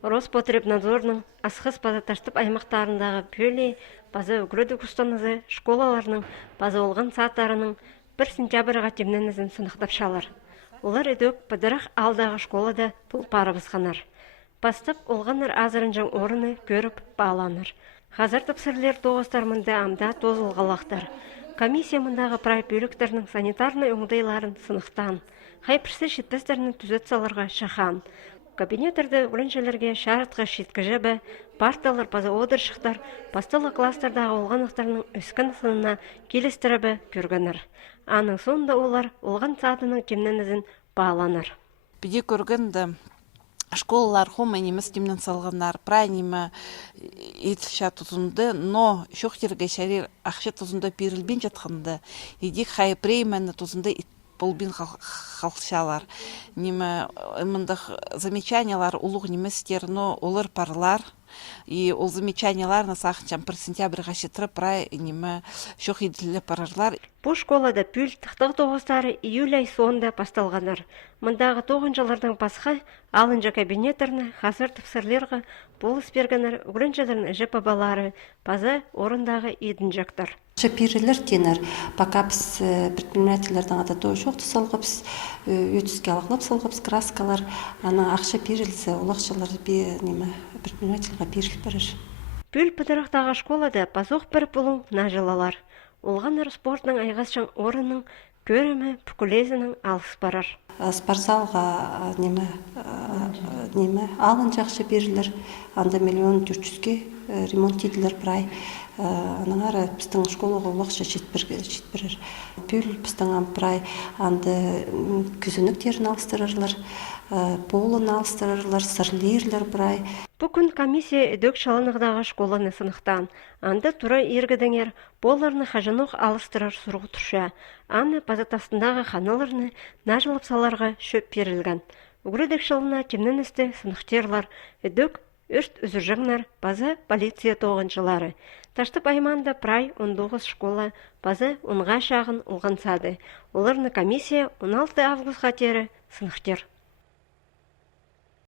Роспотребнадзорның асхыз база таштып аймақтарындағы пөлі, база үгіреді күстанызы, школаларының, база олған сааттарының 1 сентябрға темненізін сынықтап шалыр. Олар өдөк бадырақ алдағы школада бұл парыбыз қанар. Бастып олғаныр азырын жаң орыны көріп бағаланыр. Қазір тапсырлер тоғыстар мұнда амда тозылғалақтар. Комиссия мұндағы прай бөліктерінің санитарны өңдейларын сынықтан. Хайпірсі шетпестерінің түзетсаларға шахан. Кабинеттерді үріншелерге шаратқа шеткіжі парталар база одыршықтар, пастылы кластердағы олғанықтарының өскін сынына келістірібі көргінір. Аның соңында олар олған саатының кемненізін бағаланыр. Біде көргінді школалар хома немес темнен салғанар, прай неме етілші тұзынды, но шоқтерге шәрер ақшы тұзында берілбен жатқанды, едек хай преймені тұзында болбин халқшалар. Неме мындық замечаниялар улуг неместер, но олар парлар. И ол замечаниялар на сахчан 1 сентябрьға шетіріп прай неме шоқ еділі парарлар. Бұл школада пүл тықтығы тоғыстары июль ай соңында басталғаныр. Мұндағы 9-жылардың басқа алынжа кабинеттерні қазір тапсырлерға болыс бергенер үгірінжелерін жі бабалары база орындағы едін жақтар. Шапирилер тенер, пока біз предпринимательлердің ада той шоқты салғапыз, өтіске алғылап салғапыз краскалар, ана ақша берілсе, олақшалар предпринимательға беріліп барыр. Пүл пыдырақтағы школада пазоқ бір бұлың нажылалар. Олғаныр спортның айғасшан орынның көрімі пүкілезінің алыс барар. Спортзалға алын жақшы берілер, анда 1 400-ге ремонт еділер бірай. Аның ары біздің школаға олақша жетбірір. Пүл біздің бірай анды күзініктерін алыстырырлар, болын алыстырырлар, сырлерлер бірай. Бүгін комиссия өдөк шаланығдағы школаны сынықтан. Анды тұра ергідіңер боларны қажынуқ алыстырар сұрғы тұрша. Аны пазатасындағы қаналарны нажылып саларға шөп берілген. Үгірдік шылына темнен істі сынықтерлар, өдөк өрт үзіржіңнар база полиция тоғыншылары. Таштып айманда прай 19 школа база 10-ға шағын ұлғансады. Оларны комиссия 16 августқа тері сынықтер